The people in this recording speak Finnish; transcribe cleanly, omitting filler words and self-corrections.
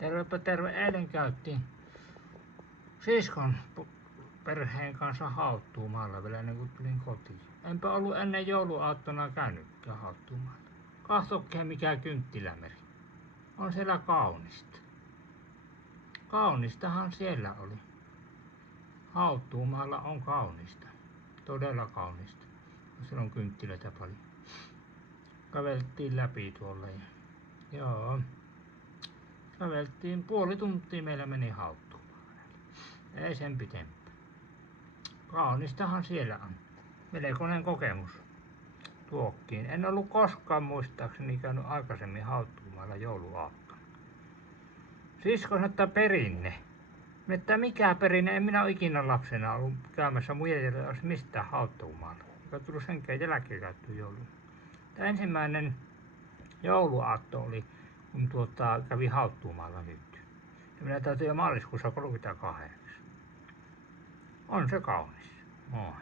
Tervepä terve. Eilen käytiin siskon perheen kanssa Hauttuumaalla vielä ennen kuin tulin kotiin. Enpä ollut ennen jouluaattona käynytkään Hauttuumaalla. Kahtokea mikä kynttilämeri. On siellä kaunista. Kaunistahan siellä oli. Hauttuumaalla on kaunista. Todella kaunista. Siellä on kynttilöitä paljon. Käveltiin läpi tuolla ja joo. Käveltiin puoli tuntia meillä meni Hauttuumaalle. Ei sen pitempään. Kaunistahan siellä on. Melkoinen kokemus tuokkiin. En ollut koskaan muistaakseni käynyt aikaisemmin Hauttuumaalla jouluaattona. Sisko sanoi, että perinne. Että mikä perinne? En minä ole ikinä lapsena ollut käymässä muijajärjellä olisi mistään Hauttuumaalla. Eikä tullut senkään jälkeen käyttöön joulun. Ensimmäinen jouluaatto oli, kun kävi Hauttuumaalla nyt. Ja minä täytin jo maaliskuussa 38. On se kaunis. Moi.